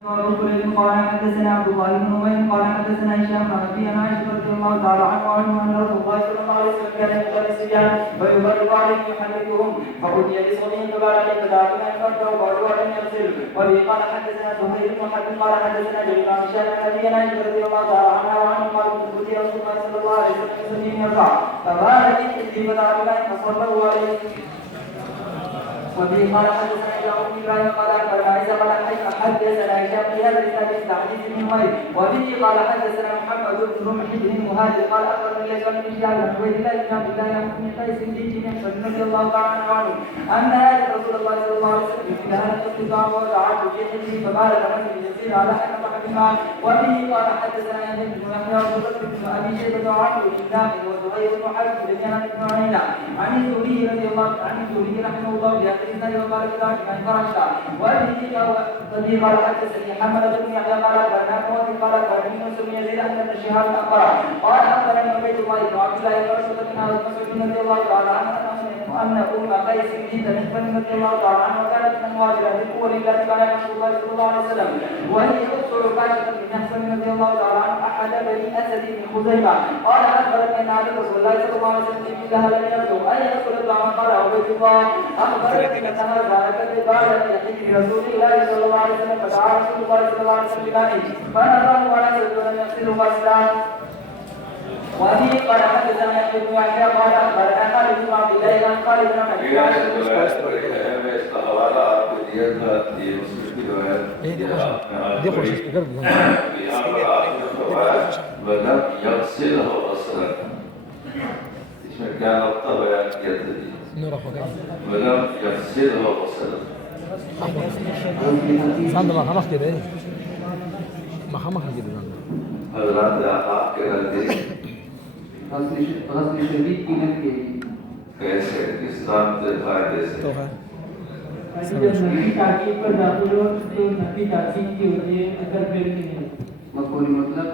قال حدثنا عبد الله بن نمير قال حدثنا هشام عن ابي عائشه رضي الله تعالى عنه ان رسول الله صلى الله عليه وسلم كان يقبل الصبيان فيبرك عليهم يحركهم فأتي بصبي فقال عليه فدعا بما يفرق وقالوا ولم يغسل وبه قال حدثنا زهير بن حرب قال حدثنا جرير عن هشام عن ابي عائشه رضي الله تعالى عنها وعنه قال كنت في رسول الله صلى الله عليه وسلم يصلي يرفع فقال لي اهدي فدعا بما فصلوا عليه وبه قال حدثنا ابراهيم قال اخبرنا عيسى قال حدثنا هشام في هذا الحديث تحديث بن نمير وبه قال حدثنا محمد بن رمح بن المهاجر قال اخبرنا يزن بن شهاب عن عبيد الله بن عبد الله بن قيس بن جنين رضي الله تعالى عنه ان هذا رسول الله صلى الله عليه وسلم في هذا الاستطاع ودعاه في حجه فقال رجل يسير على ان محرما وبه قال حدثنا يحيى بن يحيى وبكر بن ابي شيبه وعمرو بن نافع وزهير بن حرب بن بن عيينه عن الزهري رضي الله عن الزهري رحمه الله بهذا الاسناد وقال ذلك من فرشا وبه قال حدثني حمد بن يحيى قال اخبرنا موسى قال اخبرني يوسف بن يزيد ان ابن شهاب اخبره قال اخبرني عبيد الله بن عبد الله بن مسعود بن مسعود رضي الله تعالى عنه ان ام قيس بنت نحبه رضي الله تعالى عنها كانت من المهاجرات الاول التي كان رسول الله صلى الله عليه وسلم وهي اخت عكاشه بن نحبه رضي الله تعالى عنه احد بني اسد بن خزيمه قال اخبرني ان علي رسول الله صلى الله عليه وسلم لها لم يرجو ان يدخل الطعام قال عبيد الله اخبرني انها ذلك قال يحيي رسول الله صلى الله عليه وسلم فدعا رسول الله صلى الله عليه وسلم بمائه فنظره على سجود لم يغسله غسلا وبه قال حدثنا يحيى بن يحيى قال اخبرنا خالد بن عبد الله عن خالد بن عبد ولم يغسله غسلا इसमें क्या लगता बयान किया था ولم يغسله غسلا ساند ما خمس كده ما خمس كده حضرات आप कह रहे थे غسل شديد की नफी कैसे किस नाम से फायदे से तो है नफी ताकीद पर दाखिल हो तो नफी ताकीद की होती है अगर फिर नहीं मकोल मतलब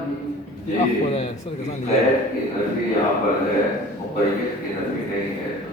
खैर की नफी यहाँ पर है मुक़य्यद की नफी नहीं है